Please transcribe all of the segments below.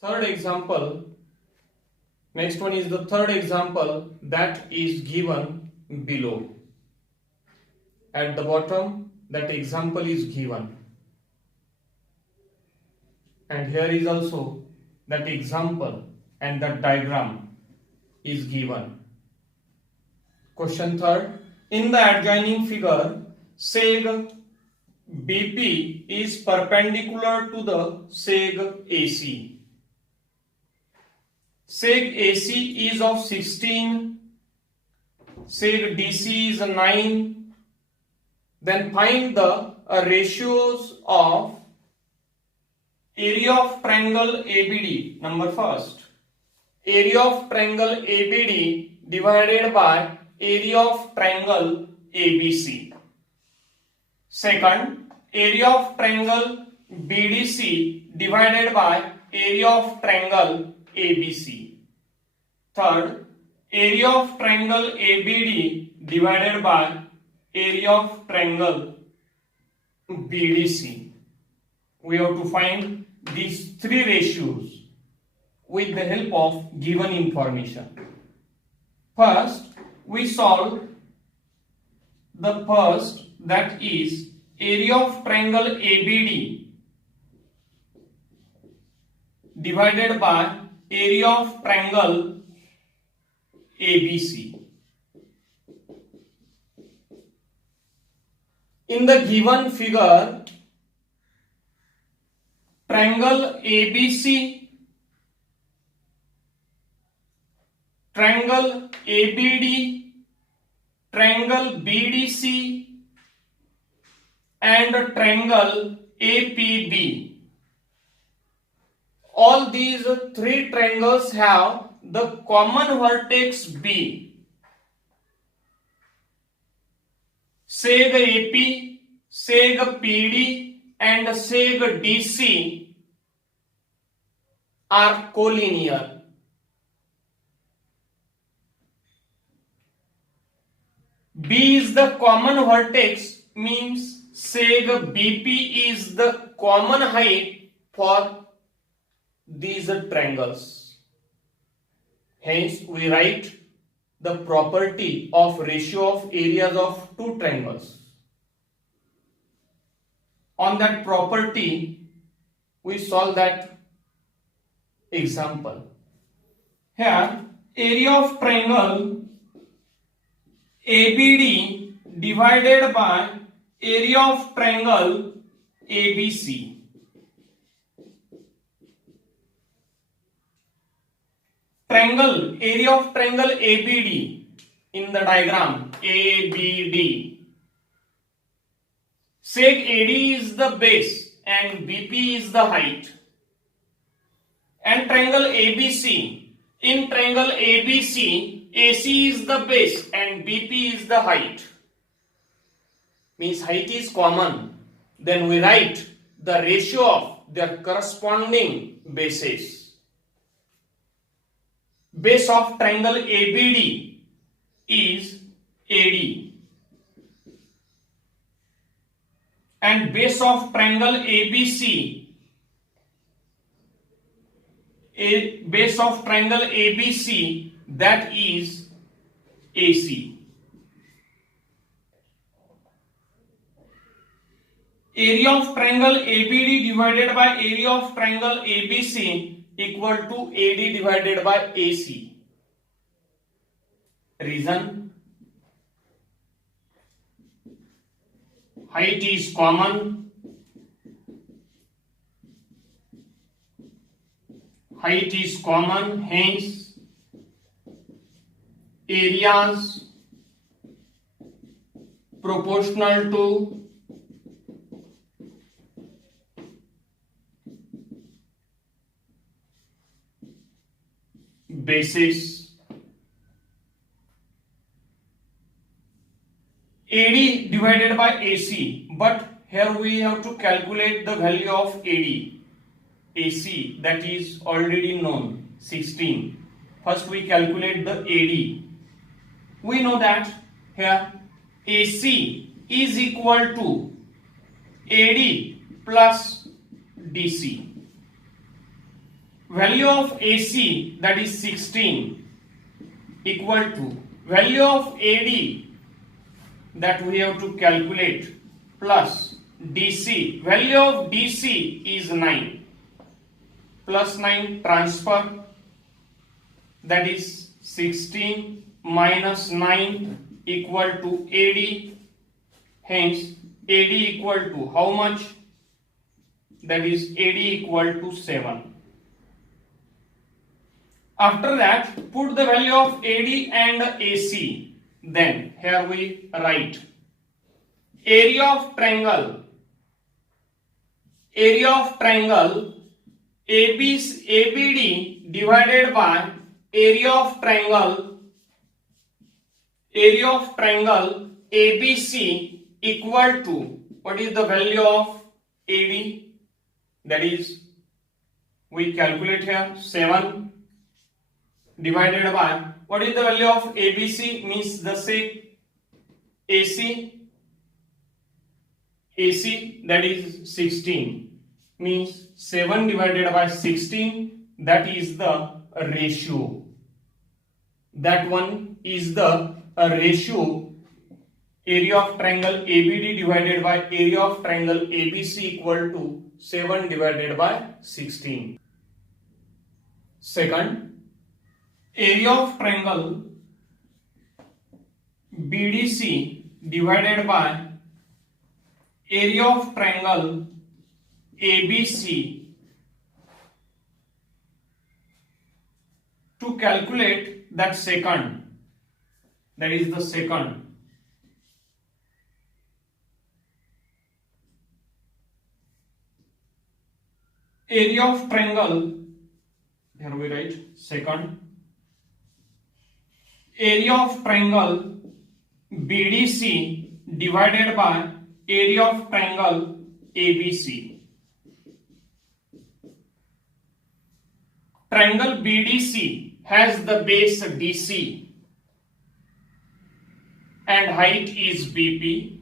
Third example, next one is the third example that is given below. At the bottom, that example is given. And here is also that example and that diagram is given. Question third, in the adjoining figure, seg BP is perpendicular to the seg AC. Seg AC is of 16, seg DC is 9. Then find the ratios of area of triangle ABD. Number first, area of triangle ABD divided by area of triangle ABC. Second, area of triangle BDC divided by area of triangle ABC. Third, area of triangle ABD divided by area of triangle BDC. We have to find these three ratios with the help of given information. First, we solve the first, that is area of triangle ABD divided by area of triangle ABC. In the given figure, triangle ABC, triangle ABD, triangle BDC and triangle APB. All these three triangles have the common vertex B. Seg AP, seg PD and seg DC are collinear. B is the common vertex, means seg BP is the common height for these triangles. Hence, we write the property of ratio of areas of two triangles. On that property, we solve that example. Here, area of triangle ABD divided by area of triangle ABC. Triangle, area of triangle ABD in the diagram ABD. Seg AD is the base and BP is the height. And triangle ABC, in triangle ABC, AC is the base and BP is the height. Means height is common. Then we write the ratio of their corresponding bases. Base of triangle ABD is AD and base of triangle ABC, base of triangle ABC, that is AC. Area of triangle ABD divided by area of triangle ABC equal to AD divided by AC. Reason: height is common, hence areas proportional to bases. AD divided by AC, but here we have to calculate the value of AD. AC, that is already known, 16. First we calculate the AD. We know that here AC is equal to AD plus DC. value of AC, that is 16, equal to value of AD, that we have to calculate, plus DC, value of DC is 9, plus 9, transfer, that is 16 minus 9 equal to AD, hence AD equal to how much? That is AD equal to 7. After that, put the value of AD and AC. Then here we write area of triangle ABD divided by area of triangle ABC equal to, what is the value of AD? That is, we calculate here 7 divided by, what is the value of ABC? Means the same AC, that is 16, means 7 divided by 16, that is the ratio. That one is the ratio, area of triangle ABD divided by area of triangle ABC equal to 7 divided by 16. Second, area of triangle BDC divided by area of triangle ABC. To calculate that second, that is the second, area of triangle, here we write second, area of triangle BDC divided by area of triangle ABC. Triangle BDC has the base DC and height is BP.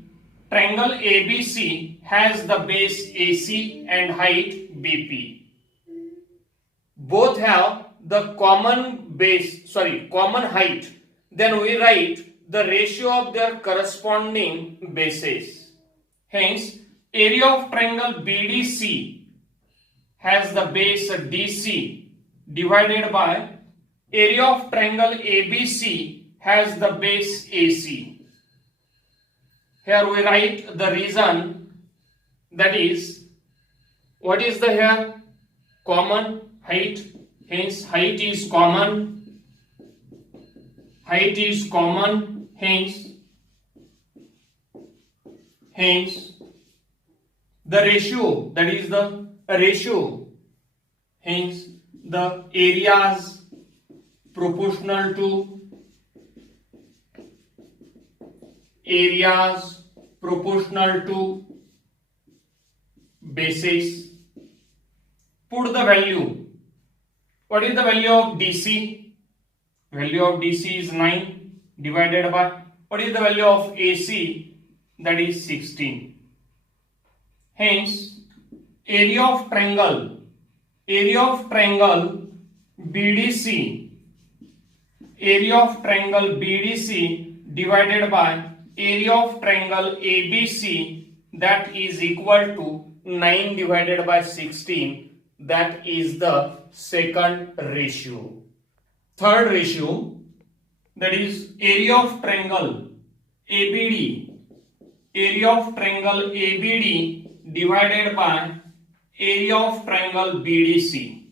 Triangle ABC has the base AC and height BP. Both have the common height. Then we write the ratio of their corresponding bases. Hence, area of triangle BDC has the base DC divided by area of triangle ABC has the base AC. Here we write the reason, that is, what is the here? Common height, hence height is common, hence the ratio, that is the ratio, hence the areas proportional to bases. Put the value. What is the value of DC? Value of DC is 9 divided by, what is the value of AC? That is 16. Hence, area of triangle BDC divided by area of triangle ABC, that is equal to 9 divided by 16, that is the second ratio. Third ratio, that is area of triangle ABD divided by area of triangle BDC.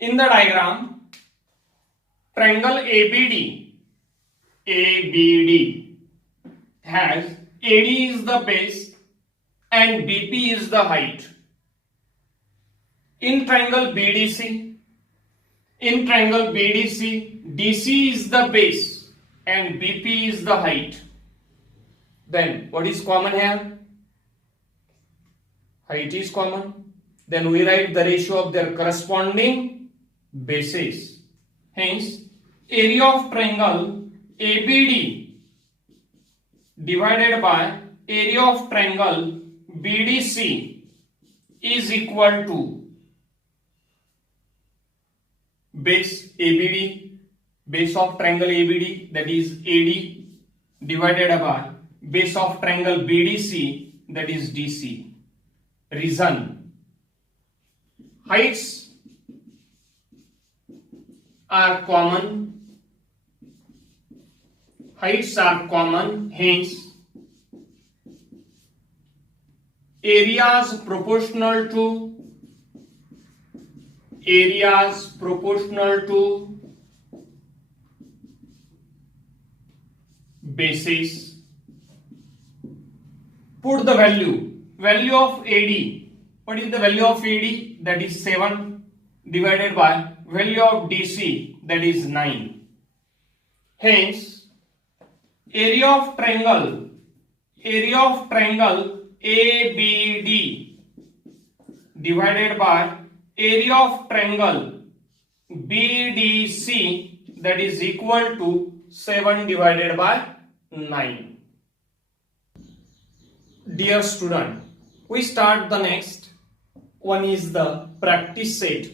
In the diagram, triangle ABD has AD is the base and BP is the height. In triangle BDC, DC is the base and BP is the height. Then what is common here? Height is common. Then we write the ratio of their corresponding bases. Hence, area of triangle ABD divided by area of triangle BDC is equal to base ABD, base of triangle ABD, that is AD, divided by base of triangle BDC, that is DC. Reason: heights are common, hence areas proportional to bases. Put the value of AD. What is the value of AD? That is 7 divided by value of DC, that is 9. Hence, area of triangle ABD divided by area of triangle BDC, that is equal to 7 divided by 9. Dear student, we start the next. One is the practice set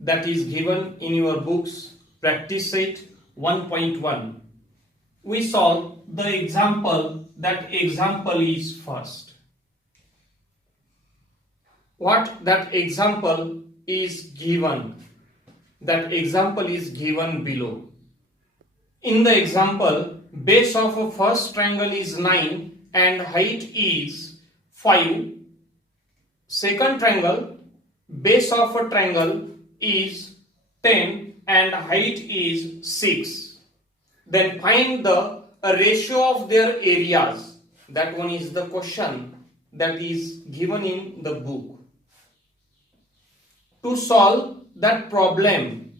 that is given in your books, practice set 1.1. We solve the example. That example is first. What that example is given? That example is given below. In the example, base of a first triangle is 9 and height is 5. Second triangle, base of a triangle is 10 and height is 6. Then find the ratio of their areas. That one is the question that is given in the book. To solve that problem,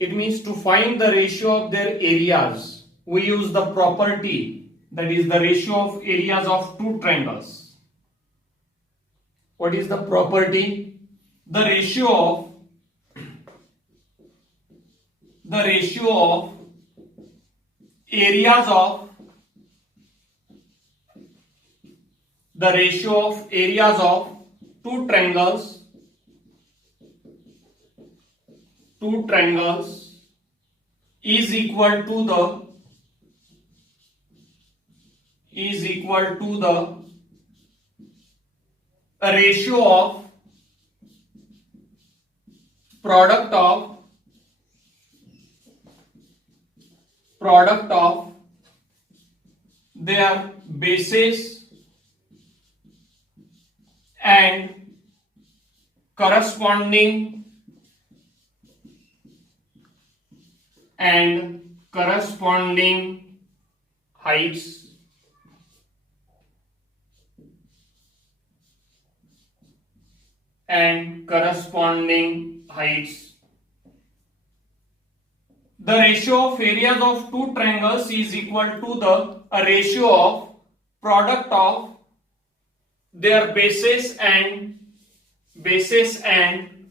it means to find the ratio of their areas, we use the property, that is the ratio of areas of two triangles. What is the property? The ratio of areas of two triangles is equal to the ratio of product of their bases and corresponding heights. The ratio of areas of two triangles is equal to the ratio of product of their bases and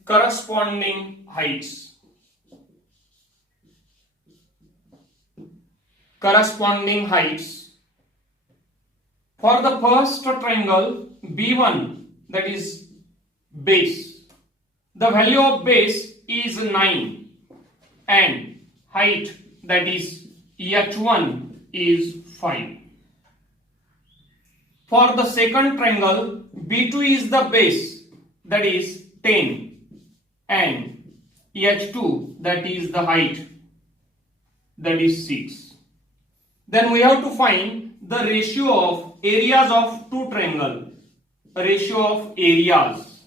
corresponding heights. For the first triangle B1, that is base, the value of base is 9 and height, that is H1, is 5. For the second triangle B2 is the base, that is 10 and H2, that is the height, that is 6. Then we have to find the ratio of areas of two triangles. Ratio of areas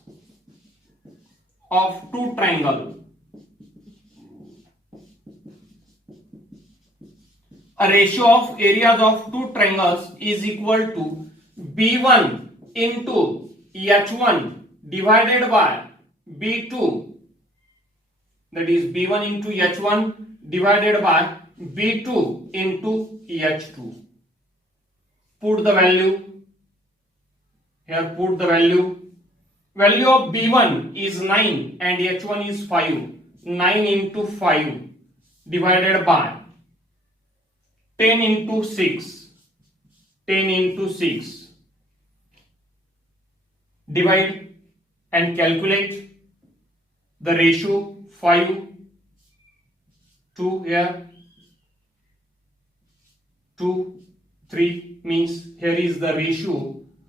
of two triangles. A ratio of areas of two triangles is equal to B1 into H1 divided by B2, that is B1 into H1 divided by B2 into H2. Put the value. Here put the value. Value of B1 is 9 and H1 is 5. 9 into 5 divided by 10 into 6. 10 into 6. divide and calculate the ratio 5 2 here 2 3 means here is the ratio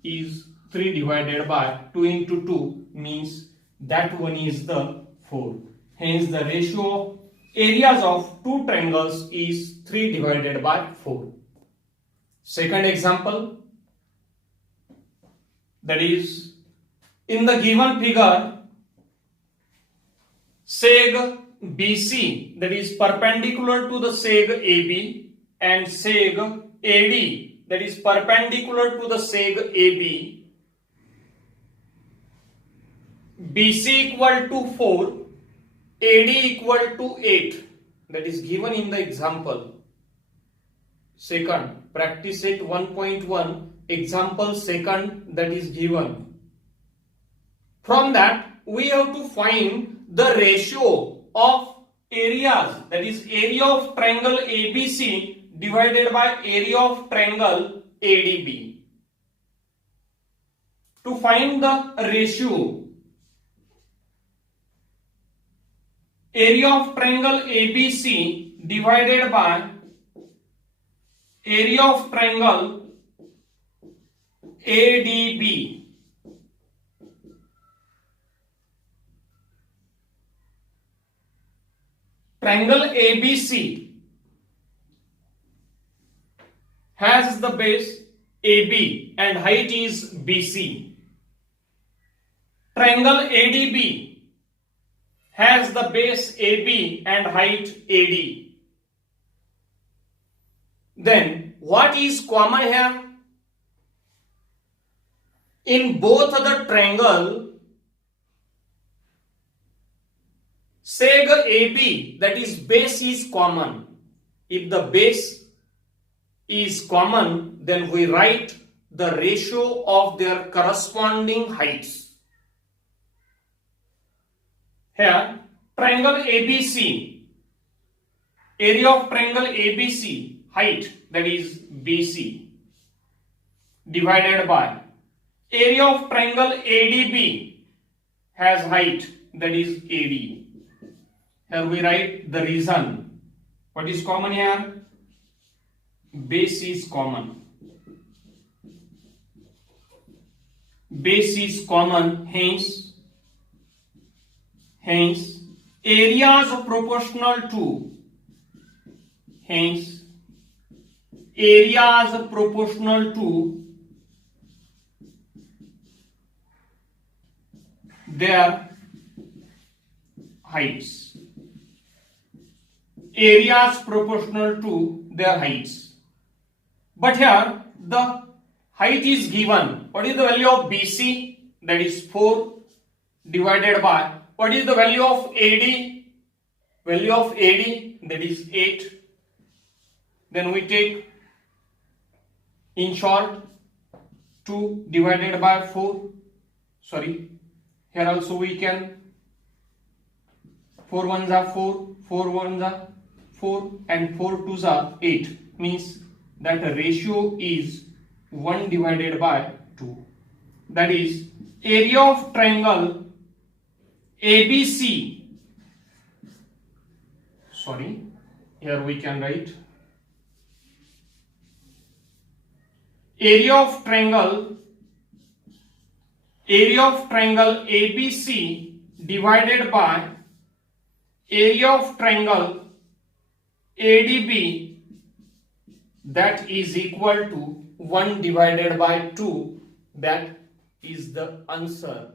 is 3 divided by 2 into 2 means that one is the 4. Hence the ratio of areas of two triangles is 3 divided by 4. Second example, that is in the given figure seg BC, that is perpendicular to the seg AB, and seg AD, that is perpendicular to the seg AB, BC equal to 4, AD equal to 8, that is given in the example. Second, practice set 1.1, example second, that is given. From that, we have to find the ratio of areas, that is area of triangle ABC divided by area of triangle ADB. To find the ratio, area of triangle ABC divided by area of triangle ADB. Triangle ABC has the base AB and height is BC. Triangle ADB has the base AB and height AD. Then what is common here? In both the triangle, seg AB, that is base is common. If the base is common, then we write the ratio of their corresponding heights. Here, triangle ABC, area of triangle ABC, height, that is BC, divided by area of triangle ADB has height, that is AD. Here we write the reason. What is common here? Base is common. Base is common, hence areas proportional to, hence areas proportional to their heights. Areas proportional to their heights. But here the height is given. What is the value of BC? That is 4 divided by, what is the value of AD? Value of AD, that is 8. Then we take, in short, 2 divided by 4. Sorry, here also we can 4 ones are 4, 4 ones are 4, and 4 twos are 8. Means that the ratio is 1 divided by 2. That is area of triangle ABC. Sorry, here we can write area of triangle ABC divided by area of triangle ADB, that is equal to 1 divided by 2. That is the answer